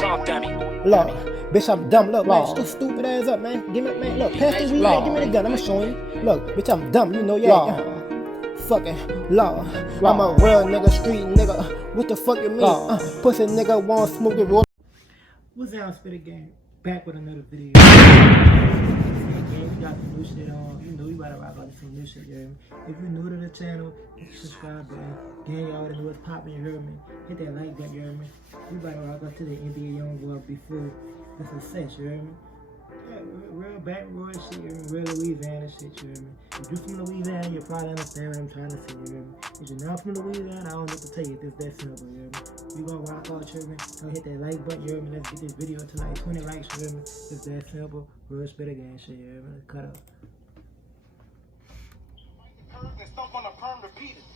Wrong dummy. Look, bitch, I'm dumb. Look, man, shut your stupid ass up, man. Give me, man, look, pass the weed, man, give me the gun. I'ma show you. Look, bitch, I'm dumb. You know, yeah. Fucking law. I'm a real nigga, street nigga. What the fuck you mean? Pussy nigga want smoke it roll. What's down, Spit Again? Back with another video. Again, we got the new shit on. You know, we gotta rock out some new shit, you hear me? If you're new to the channel, hit the subscribe button. Gang, you already know what's popping, you hear me? Hit that like button, you hear me? We about to rock out to the NBA Youngboy before the success, you hear me? Yeah, real backroad shit, you hear me? Real Louisiana shit, you hear me? If you're from Louisiana, you probably understand what I'm trying to say, you hear me? If you're not from Louisiana, I don't know what to tell you. It's that simple, you hear me? We gonna rock out, you hear me? Go hit that like button, you hear me? Let's get this video to like 20 likes, you hear me? It's that simple. Real Spit Again shit, you hear me? Let's cut up. And stomp on a perm repeated.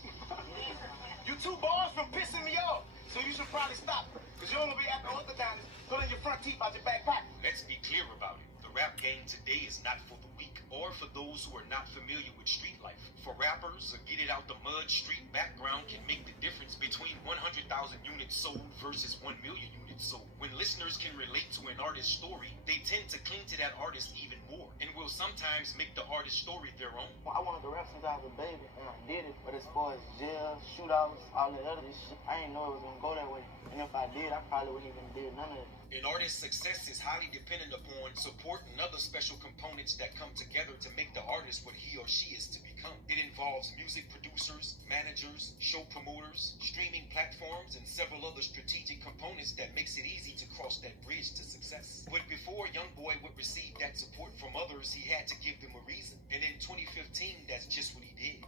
You 2 bars from pissing me off, so you should probably stop. Cause you only be after orthodontists pulling your front teeth out your back pocket. Let's be clear about it. The rap game today is not for the weak or for those who are not familiar with street life. For rappers, a get it out the mud street background can make the difference between 100,000 units sold versus 1 million units sold. When listeners can relate to an artist's story, they tend to cling to that artist even more and will sometimes make the artist's story their own. I wanted to rap since I was a baby, and I did it. But as far as jail, shootouts, all that other shit, I didn't know it was gonna go that way. And if I did, I probably wouldn't even did none of it. An artist's success is highly dependent upon support and other special components that come together to make the artist what he or she is to become. It involves music producers, managers, show promoters, streaming platforms, and several other strategic components that makes it easy to cross that bridge to success. But before Youngboy would receive that support from others, he had to give them a reason. And in 2015, that's just what he did.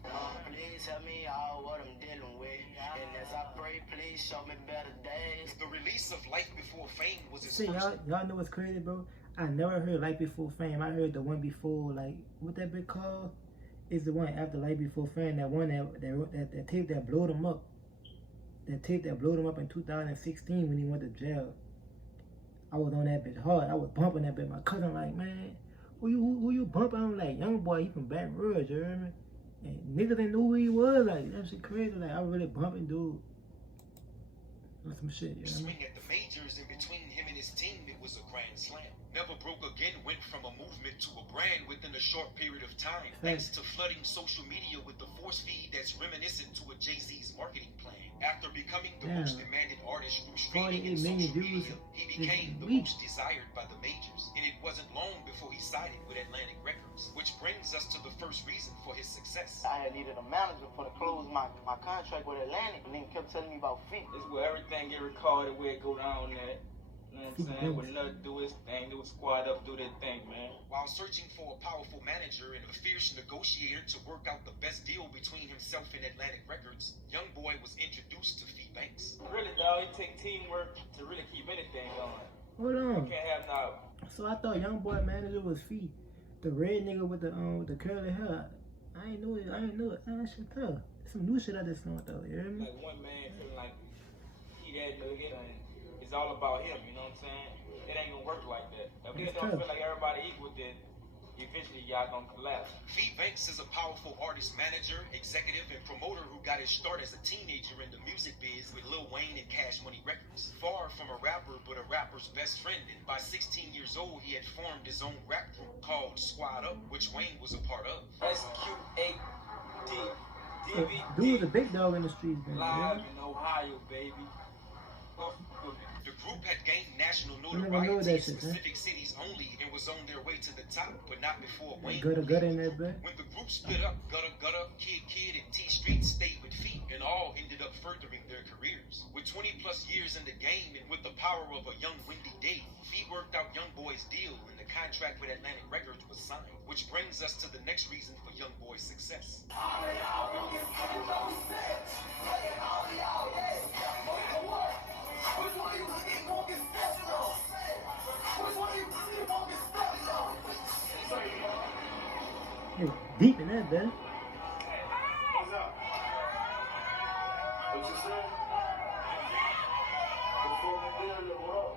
Please help me out what I'm dealing with. And as I pray, please show me better days. The release of Life Before Fame was his See, first. y'all know what's crazy, bro? I never heard Life Before Fame. I heard the one before, like, what that bit called? Is the one after Life Before Fame. That one that tape that blowed him up. That tape that blowed him up in 2016 when he went to jail. I was on that bitch hard. I was bumping that bitch. My cousin like, man, who you bumping? I'm like, Youngboy, he from Baton Rouge, you hear me? And niggas didn't know who he was. Like, that shit crazy. Like, I was really bumping dude. On some shit, you know what I mean? Swing at the majors, and between him and his team, it was a grand slam. Never Broke Again went from a movement to a brand within a short period of time, thanks to flooding social media with the force feed that's reminiscent to a Jay-Z's marketing plan. After becoming the most demanded artist through streaming and social media, he became the most desired by the majors. And it wasn't long before he sided with Atlantic Records, which brings us to the first reason for his success. I had needed a manager for to close my contract with Atlantic, and then kept telling me about feet. This is where everything get recorded, where it go down at. You know what I'm saying? With nothing do his thing, do a squad up, do their thing, man. While searching for a powerful manager and a fierce negotiator to work out the best deal between himself and Atlantic Records, Youngboy was introduced to Fee Banks. Really, dog, it take teamwork to really keep anything going. Hold on. You can't have no. So I thought Youngboy manager was Fee, the red nigga with the curly hair. I ain't know it. That shit tough. Some new shit I just saw though. You hear me? Like one man feeling like he that nigga, and it's all about him. You know what I'm saying? It ain't gonna work like that. If we don't feel like everybody equal, then eventually y'all gonna collapse. Fee Banks is a powerful artist manager, executive, and promoter who got his start as a teenager in the music biz with Lil Wayne and Cash Money Records. Far from a rapper, but a rapper's best friend, and by 16 years old, he had formed his own rap group called Squad Up, which Wayne was a part of. SQAD. Dude's a big dog in the streets, man. Live in Ohio, baby. The group had gained national never know notoriety that in shit, specific cities only and was on their way to the top, but not before Wayne. Gutter in that bed. When the group split up, Gutter, Kid, and T Street stayed with Fee, and all ended up furthering their careers. With 20 plus years in the game and with the power of a young Wendy Day, Fee worked out Youngboy's deal, and the contract with Atlantic Records was signed. Which brings us to the next reason for Youngboy's success. It's deep in that bed. What's up? What you say? Before we build it, what up?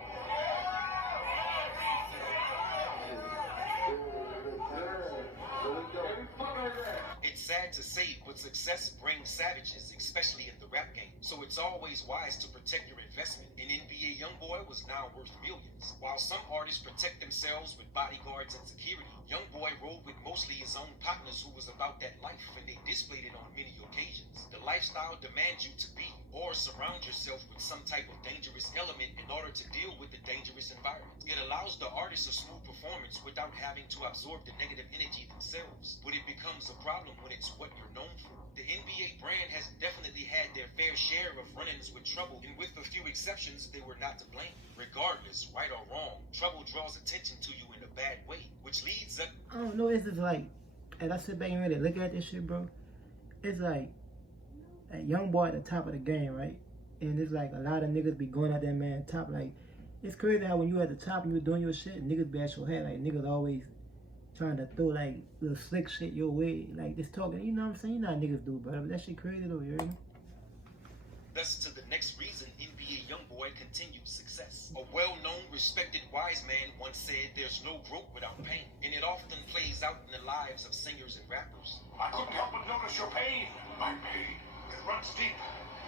It's sad to say, but success brings savages, especially in the rap game. So it's always wise to protect your investment investment. An NBA Youngboy was now worth millions. While some artists protect themselves with bodyguards and security, Youngboy rode with mostly his own partners who was about that life, and they displayed it on many occasions. The lifestyle demands you to be or surround yourself with some type of dangerous element in order to deal with the dangerous environment. It allows the artist a smooth performance without having to absorb the negative energy themselves, but it becomes a problem when it's what you're known for. The NBA brand has definitely had their fair share of run-ins with trouble, and with a few exceptions, they were not to blame. Regardless, right or wrong, trouble draws attention to you in a bad way, which leads up. I don't know, it's just like, as I sit back and really look at this shit, bro, it's like a young boy at the top of the game, right? And it's like a lot of niggas be going at that man top. Like, it's crazy how when you at the top and you doing your shit, niggas be at your head. Like, niggas always trying to throw like little slick shit your way, like just talking, you know what I'm saying? You know how niggas do, bro. But that shit crazy though, you heard me? Thus, to the next reason NBA Youngboy continued success. A well-known, respected wise man once said, "There's no growth without pain," and it often plays out in the lives of singers and rappers. I couldn't help but notice your pain. My pain, it runs deep.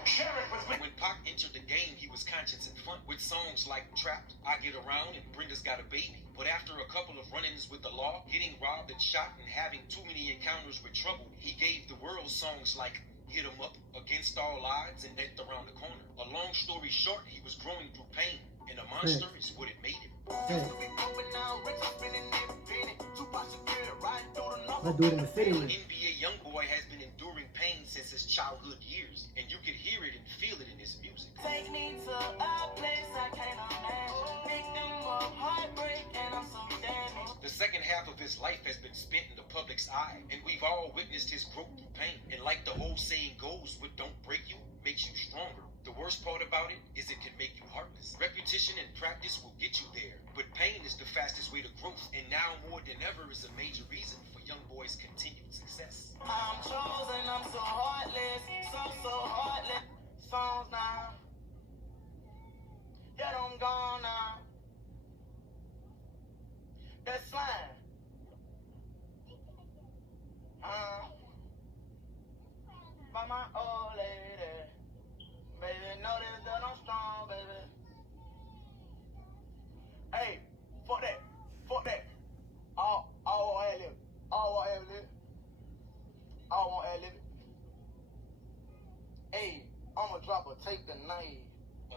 Share it with me. When Pac entered the game, he was conscious and fun with songs like Trapped, I Get Around, and Brenda's Got a Baby. But after a couple of run-ins with the law, getting robbed and shot, and having too many encounters with trouble, he gave the world songs like Hit 'Em Up, Against All Odds, and Next Around the Corner. A long story short, he was growing through pain, and a monster is what it made him. Let's do it in the city. NBA Youngboy has been enduring pain since his childhood years, and you can hear it and feel it in his music. Take me to a place I can't imagine. Victim of heartbreak and I'm so damaged. The second half of his life has been spent in the public's eye, and we've all witnessed his growth through pain. And like the old saying goes, what don't break you makes you stronger. The worst part about it is it can make you heartless. Repetition and practice will get you there, but pain is the fastest way to growth, and now more than ever is a major reason for Youngboy's continued success. I'm chosen, I'm so heartless, so heartless. Songs now, yet I'm gone now. That's slime. By my old lady, baby, notice that I'm strong, baby. Hey, fuck that, all want ad lib, all want ad lib. Hey, I'ma drop a tape tonight.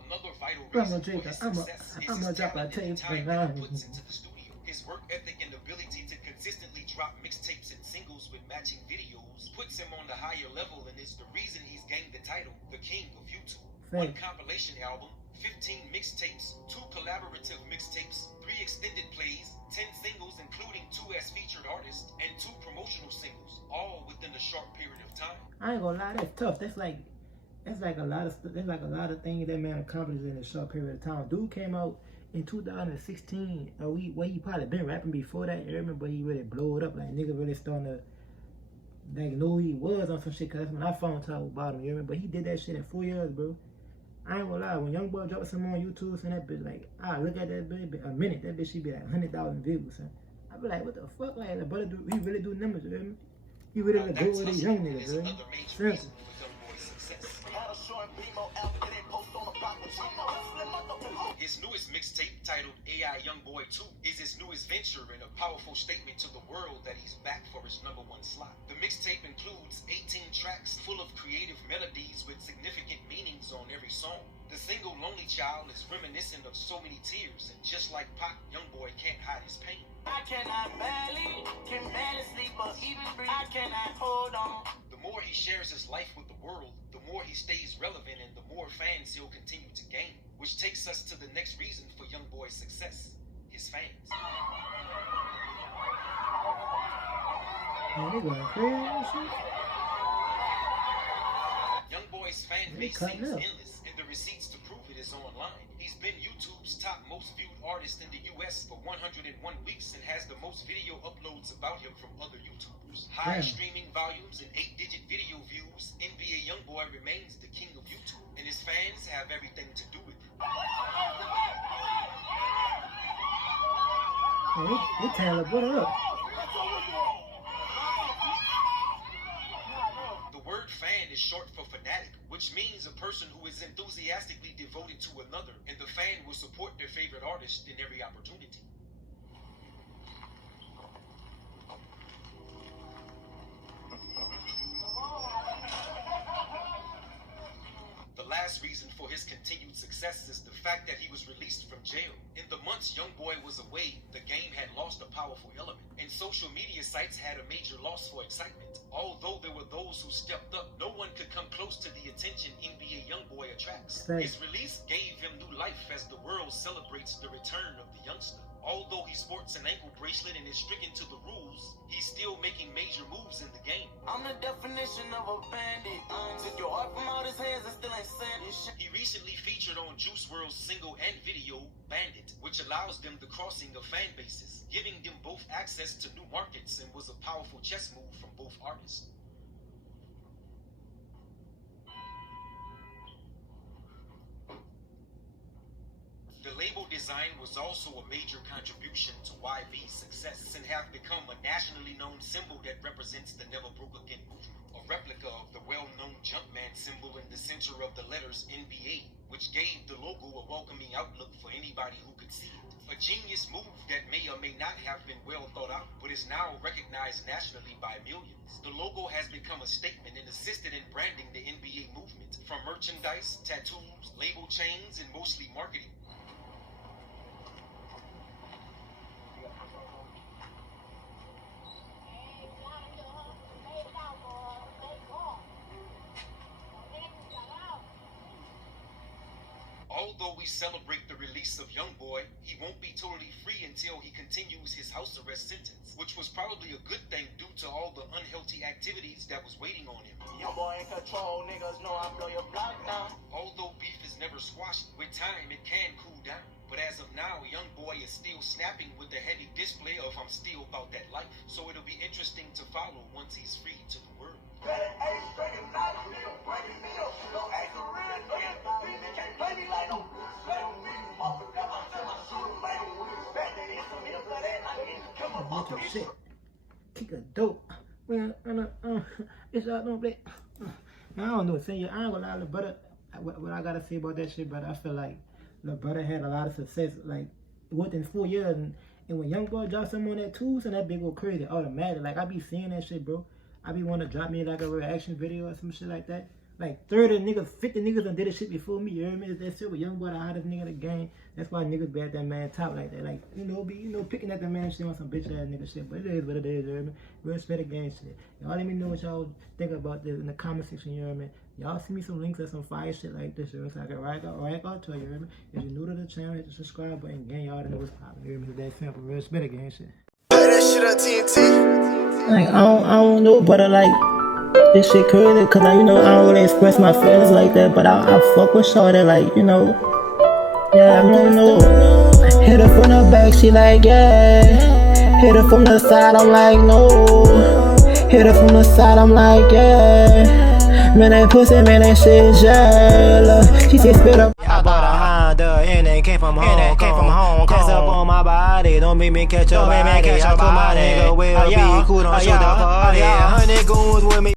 Another vital reason for his success is his drop a talent and the tape time that he tonight. puts into the studio. His work ethic and ability to consistently drop mixtapes and singles with matching videos puts him on the higher level, and is the reason he's gained the title, the King of YouTube. One compilation album, 15 mixtapes, 2 collaborative mixtapes, 3 extended plays, 10 singles including 2 as featured artists, and 2 promotional singles, all within a short period of time. I ain't gonna lie, that's tough. That's like a lot of things that man accomplished in a short period of time. Dude came out in 2016, where he probably been rapping before that, you remember, but he really blew it up. Like, nigga really starting to like know who he was on some shit, cause that's when I found out about him, you remember? But he did that shit in 4 years, bro. I ain't gonna lie, when Youngboy dropped something on YouTube, and that bitch, like, I look at that bitch, a minute, that bitch, she be like 100,000 views, son. I be like, what the fuck? Like, the brother, he really do numbers, you hear me? He really like go with these young niggas, you know? Seriously. His newest mixtape, titled AI Youngboy 2, is his newest venture and a powerful statement to the world that he's back for his #1 slot. The mixtape includes 18 tracks full of creative melodies with significant meanings on every song. The single Lonely Child is reminiscent of so many tears, and just like Pac, Youngboy can't hide his pain. I can barely sleep or even breathe. I cannot hold on. The more he shares his life with the world, the more he stays relevant and the more fans he'll continue to gain. Which takes us to the next reason for Youngboy's success, his fans. Man, they going crazy. Youngboy's fan base seems endless, and the receipts to prove it is online. He's been YouTube's top most viewed artist in the US for 101 weeks and has the most video uploads about him from other YouTubers. High streaming volumes and 8-digit video views, NBA Youngboy remains the king of YouTube, and his fans have everything to do with it. Man, they tell her, what up? The word fan is short for fanatic, which means a person who is enthusiastically devoted to another, and the fan will support their favorite artist in every opportunity. The last reason for his continued success is the fact that he was released from jail. In the months Youngboy was away, the game had lost a powerful element, and social media sites had a major loss for excitement. Although there were those who stepped up, no one could come close to the attention NBA Youngboy attracts. Right. His release gave him new life as the world celebrates the return of the youngster. Although he sports an ankle bracelet and is stricken to the rules, he's still making major moves in the game. I'm the definition of a bandit. Took your heart from out his hands and still ain't saying this shit. He recently featured on Juice WRLD's single and video, Bandit, which allows them the crossing of fan bases, giving them both access to new markets, and was a powerful chess move from both artists. The label design was also a major contribution to YB's success and have become a nationally known symbol that represents the Never Broke Again movement, a replica of the well-known Jumpman symbol in the center of the letters NBA, which gave the logo a welcoming outlook for anybody who could see it. A genius move that may or may not have been well thought out, but is now recognized nationally by millions. The logo has become a statement and assisted in branding the NBA movement, from merchandise, tattoos, label chains, and mostly marketing. Although we celebrate the release of Youngboy, he won't be totally free until he continues his house arrest sentence, which was probably a good thing due to all the unhealthy activities that was waiting on him. Youngboy in control, niggas know I blow your block now. Although beef is never squashed, with time it can cool down. But as of now, Youngboy is still snapping with the heavy display of I'm still about that life. So it'll be interesting to follow once he's free to the world. Shit. Kick a dope. Well, it's out no play. I don't know. Say, I ain't gonna lie, the brother. What I gotta say about that shit, but I feel like the brother had a lot of success, like within 4 years. And when Youngboy dropped something on that tools, and that big go crazy automatic. Like I be seeing that shit, bro. I be wanna drop me like a reaction video or some shit like that. Like 30 niggas, 50 niggas done did this shit before me. You hear me? That shit with Youngboy, the hottest nigga in the game. That's why niggas be at that man top like that. Like, picking at that man shit on some bitch ass nigga shit. But it is what it is, you hear me? Real spit the game shit. Y'all let me know what y'all think about this in the comment section, you hear me? Y'all send me some links or some fire shit like this, you hear me? So I can rank out to you, hear me? If you're new to the channel, hit the subscribe button. Again, y'all already know what's poppin', you hear me? It's that simple. Real spit the game shit. Play that shit up, TNT. Like, I don't know, but this shit crazy, cause I don't really express my feelings like that, but I fuck with shorty, like, yeah, I don't know. Hit her from the back, she like, yeah. Hit her from the side, I'm like, no. Hit her from the side, I'm like, yeah. Man, that pussy, man, that shit jealous. She said, spit up. I bought a Honda, and it came from Hong Kong. Test up on my body, don't make me catch your body. I told my nigga, we'll be cool, don't shoot the party. 100 goons with me.